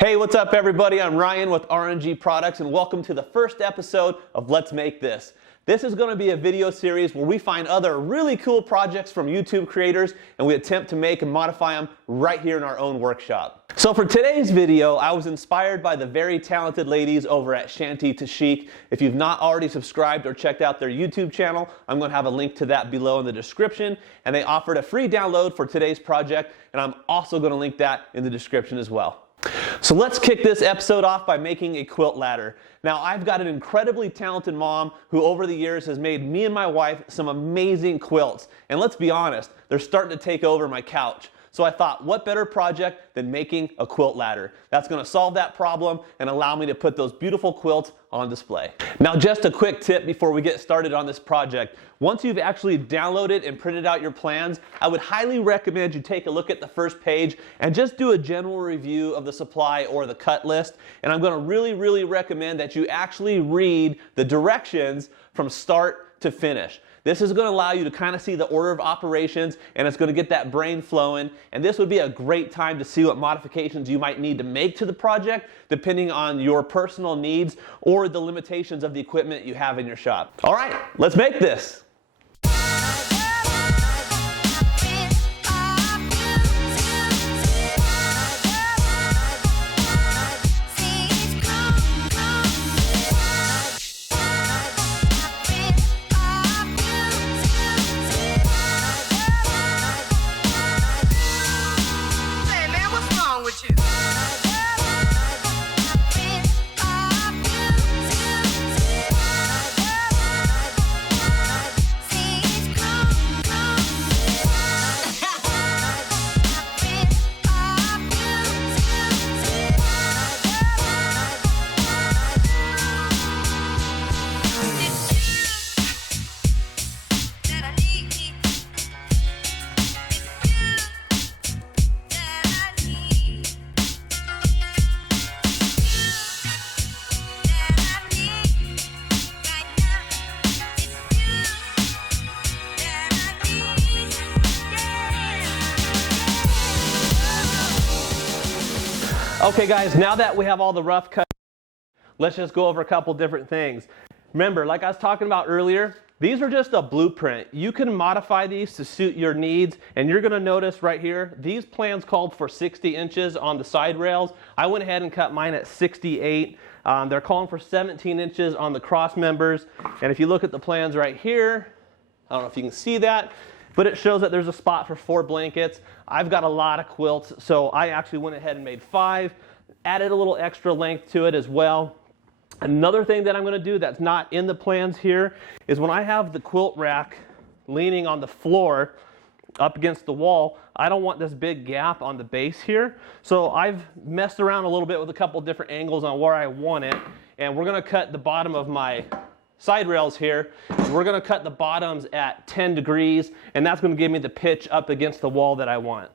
Hey, what's up everybody? I'm Ryan with RNG Products and welcome to the first episode of Let's Make This. This is going to be a video series where we find other really cool projects from YouTube creators and we attempt to make and modify them right here in our own workshop. So for today's video, I was inspired by the very talented ladies over at Shanty to Chic. If you've not already subscribed or checked out their YouTube channel, I'm going to have a link to that below in the description. And they offered a free download for today's project, and I'm also going to link that in the description as well. So let's kick this episode off by making a quilt ladder. Now I've got an incredibly talented mom who over the years has made me and my wife some amazing quilts. And let's be honest, they're starting to take over my couch. So I thought, what better project than making a quilt ladder? That's going to solve that problem and allow me to put those beautiful quilts on display. Now just a quick tip before we get started on this project. Once you've actually downloaded and printed out your plans, I would highly recommend you take a look at the first page and just do a general review of the supply or the cut list. And I'm going to really recommend that you actually read the directions from start to finish. This is going to allow you to kind of see the order of operations, and it's going to get that brain flowing. And this would be a great time to see what modifications you might need to make to the project, depending on your personal needs or the limitations of the equipment you have in your shop. All right, let's make this. Okay guys, now that we have all the rough cuts, let's just go over a couple different things. Remember, like I was talking about earlier, these are just a blueprint. You can modify these to suit your needs, and you're going to notice right here, these plans called for 60 inches on the side rails. I went ahead and cut mine at 68. They're calling for 17 inches on the cross members, and if you look at the plans right here, I don't know if you can see that, but it shows that there's a spot for 4 blankets. I've got a lot of quilts, so I actually went ahead and made 5, added a little extra length to it as well. Another thing that I'm going to do that's not in the plans here is when I have the quilt rack leaning on the floor up against the wall, I don't want this big gap on the base here. So I've messed around a little bit with a couple different angles on where I want it, and we're going to cut the bottom of my side rails here. We're going to cut the bottoms at 10 degrees, and that's going to give me the pitch up against the wall that I want.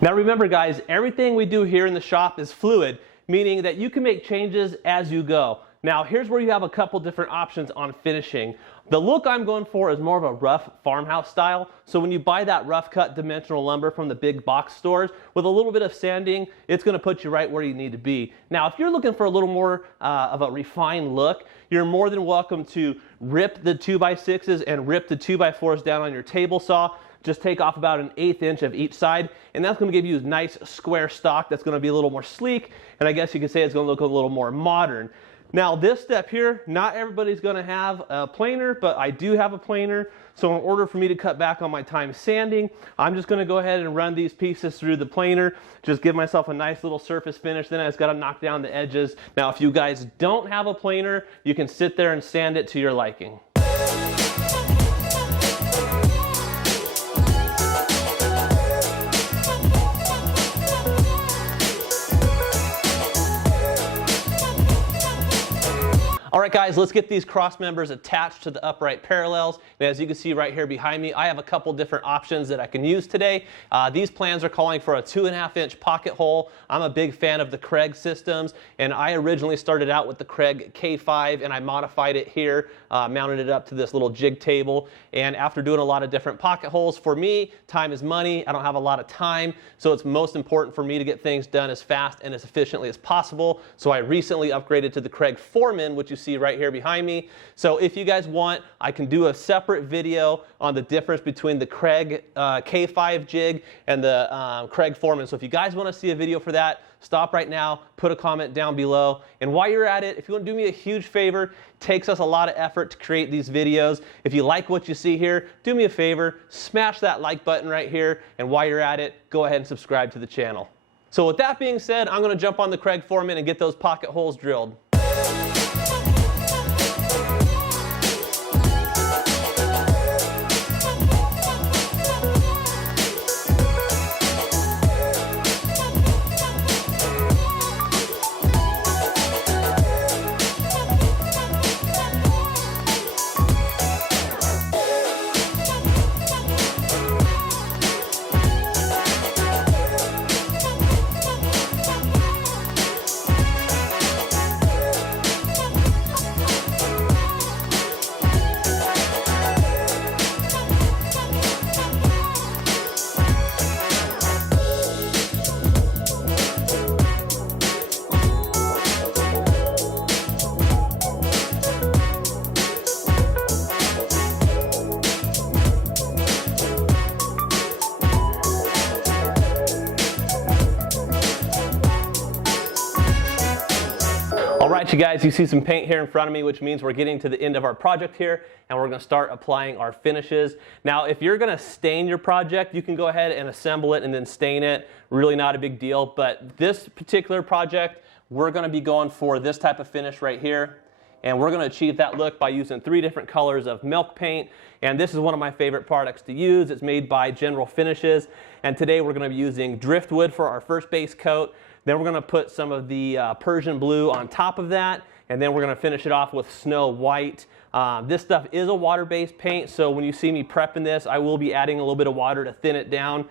Now remember guys, everything we do here in the shop is fluid, meaning that you can make changes as you go. Now here's where you have a couple different options on finishing. The look I'm going for is more of a rough farmhouse style. So when you buy that rough cut dimensional lumber from the big box stores, with a little bit of sanding, it's going to put you right where you need to be. Now if you're looking for a little more of a refined look, you're more than welcome to rip the 2x6s and rip the 2x4s down on your table saw. Just take off about 1/8 inch of each side, and that's going to give you a nice square stock that's going to be a little more sleek, and I guess you could say it's going to look a little more modern. Now this step here, not everybody's going to have a planer, but I do have a planer. So in order for me to cut back on my time sanding, I'm just going to go ahead and run these pieces through the planer, just give myself a nice little surface finish. Then I just got to knock down the edges. Now if you guys don't have a planer, you can sit there and sand it to your liking. guys, let's get these cross members attached to the upright parallels. And as you can see right here behind me, I have a couple different options that I can use today. These plans are calling for a 2.5-inch pocket hole. I'm a big fan of the Craig systems, and I originally started out with the Craig K5 and I modified it here, mounted it up to this little jig table. And after doing a lot of different pocket holes, for me, time is money. I don't have a lot of time, so it's most important for me to get things done as fast and as efficiently as possible. So I recently upgraded to the Craig Foreman, which you see right here behind me. So if you guys want, I can do a separate video on the difference between the Craig K5 jig and the Craig Foreman. So if you guys want to see a video for that, stop right now, put a comment down below. And while you're at it, if you want to do me a huge favor, it takes us a lot of effort to create these videos. If you like what you see here, do me a favor, smash that like button right here. And while you're at it, go ahead and subscribe to the channel. So with that being said, I'm going to jump on the Craig Foreman and get those pocket holes drilled. All right, you guys, you see some paint here in front of me, which means we're getting to the end of our project here, and we're going to start applying our finishes. Now, if you're going to stain your project, you can go ahead and assemble it and then stain it. Really not a big deal, but this particular project, we're going to be going for this type of finish right here. And we're going to achieve that look by using 3 different colors of milk paint. And this is one of my favorite products to use. It's made by General Finishes. And today we're going to be using driftwood for our first base coat. Then we're going to put some of the Persian blue on top of that. And then we're going to finish it off with snow white. This stuff is a water-based paint, so when you see me prepping this, I will be adding a little bit of water to thin it down.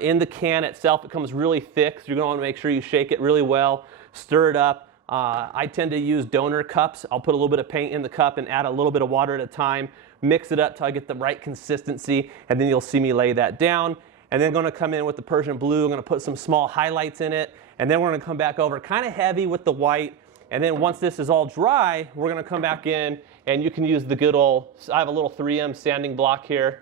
In the can itself, it comes really thick, so you're going to want to make sure you shake it really well, stir it up. I tend to use donor cups. I'll put a little bit of paint in the cup and add a little bit of water at a time, mix it up till I get the right consistency, and then you'll see me lay that down. And then I'm going to come in with the Persian blue. I'm going to put some small highlights in it, and then we're going to come back over kind of heavy with the white. And then once this is all dry, we're going to come back in, and you can use the good old, I have a little 3M sanding block here.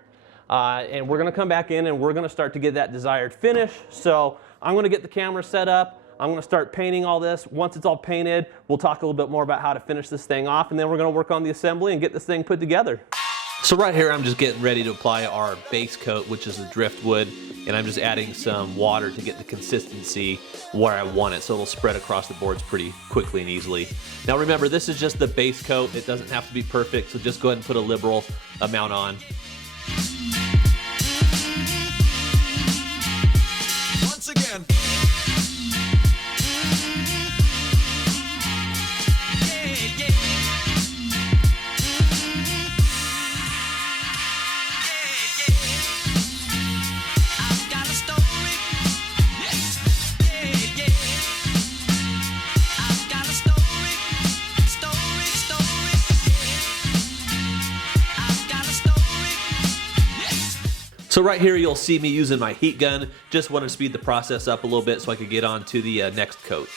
And we're going to come back in, and we're going to start to get that desired finish. So I'm going to get the camera set up. I'm going to start painting all this. Once it's all painted, we'll talk a little bit more about how to finish this thing off, and then we're going to work on the assembly and get this thing put together. So right here, I'm just getting ready to apply our base coat, which is the driftwood, and I'm just adding some water to get the consistency where I want it, so it'll spread across the boards pretty quickly and easily. Now remember, this is just the base coat. It doesn't have to be perfect, so just go ahead and put a liberal amount on. Once again. So right here, you'll see me using my heat gun. Just want to speed the process up a little bit so I could get on to the next coat.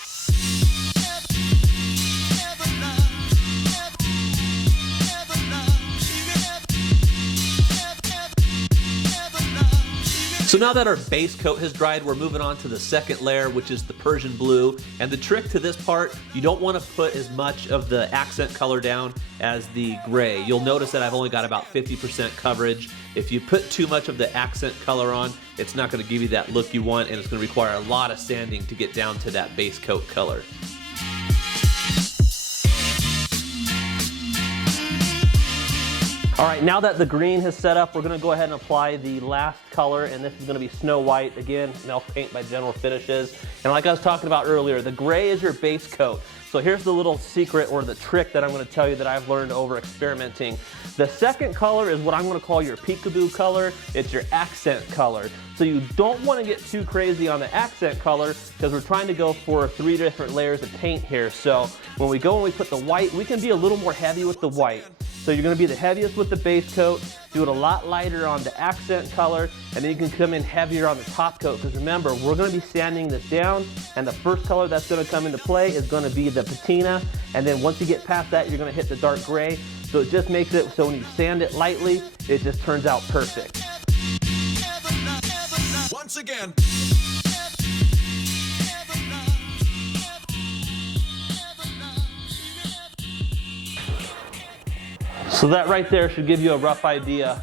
So now that our base coat has dried, we're moving on to the second layer, which is the Persian blue. And the trick to this part, you don't want to put as much of the accent color down as the gray. You'll notice that I've only got about 50% coverage. If you put too much of the accent color on, it's not going to give you that look you want, and it's going to require a lot of sanding to get down to that base coat color. All right, now that the green has set up, we're gonna go ahead and apply the last color, and this is gonna be Snow White. Again, Milk Paint by General Finishes. And like I was talking about earlier, the gray is your base coat. So here's the little secret or the trick that I'm gonna tell you that I've learned over experimenting. The second color is what I'm gonna call your peekaboo color. It's your accent color. So you don't wanna get too crazy on the accent color because we're trying to go for 3 different layers of paint here. So when we go and we put the white, we can be a little more heavy with the white. So you're gonna be the heaviest with the base coat, do it a lot lighter on the accent color, and then you can come in heavier on the top coat. Because remember, we're gonna be sanding this down, and the first color that's gonna come into play is gonna be the patina. And then once you get past that, you're gonna hit the dark gray. So it just makes it so when you sand it lightly, it just turns out perfect. Once again. So that right there should give you a rough idea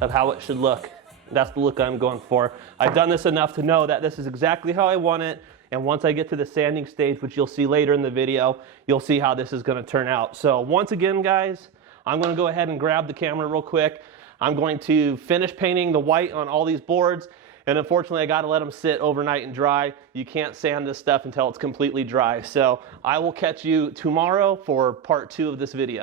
of how it should look. That's the look I'm going for. I've done this enough to know that this is exactly how I want it. And once I get to the sanding stage, which you'll see later in the video, you'll see how this is gonna turn out. So once again, guys, I'm gonna go ahead and grab the camera real quick. I'm going to finish painting the white on all these boards. And unfortunately, I gotta let them sit overnight and dry. You can't sand this stuff until it's completely dry. So I will catch you tomorrow for part 2 of this video.